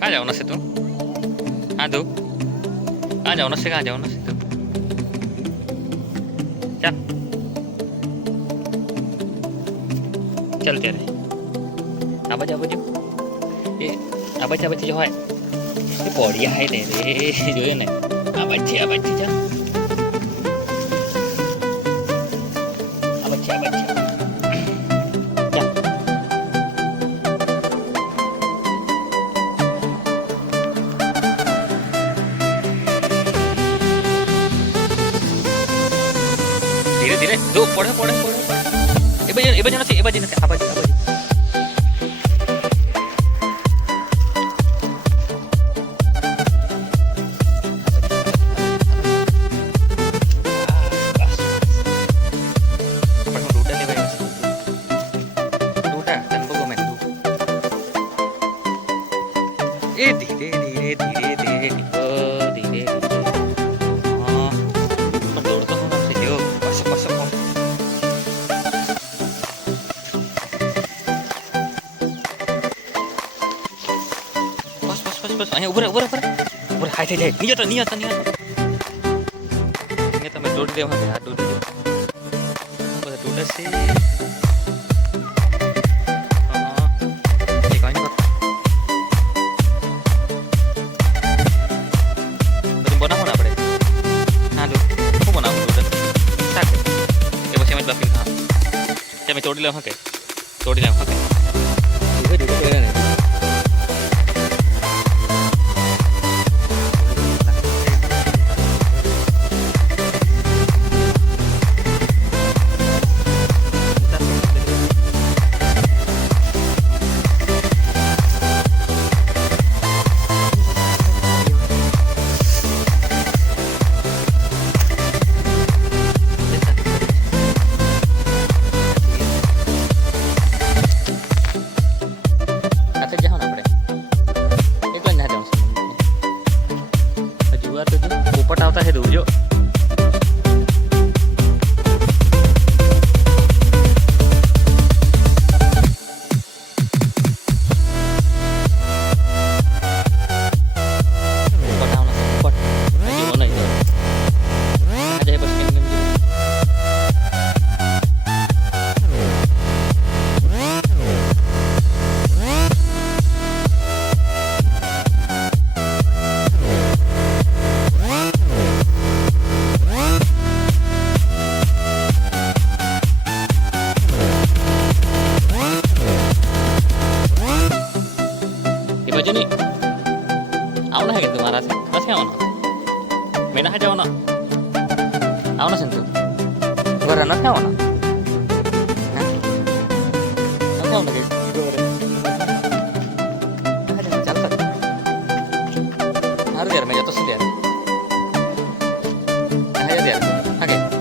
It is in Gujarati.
कहाँ जाओ ना से तुम? हाँ दो कहाँ जाओ ना से तुम? चल चल ત્યારે આ બાજુ એ આ બાજુ જો હોય એ પોડિયા હાય ને રે જોયો ને આ બાજુ ચાલ આ બાજુ ધીરે ધીરે જો પડે એ બાજુ નથી આ બાજુ એ ધીરે ધીરે હા દોડતો હું નથી જો પાછો બસ અહીંયા ઉભરે હાઈ થઈ જાય નિયત તમે દોડી દેવા હાથ દોડી દો બધા દોડશે તમે તોડી લેવા કે પોપટ આવતા છે દૂર જો બાજુ નહીં આવના હે કે તમારા છે નથી આવવાના મેના હા જવાના આવના છે ને તું ઘરે નથી આવવાના નથી આવવાના કે ઘરે ચાલતા સારું ત્યારે મેં જતો શું ત્યારે હા ત્યારે હા કે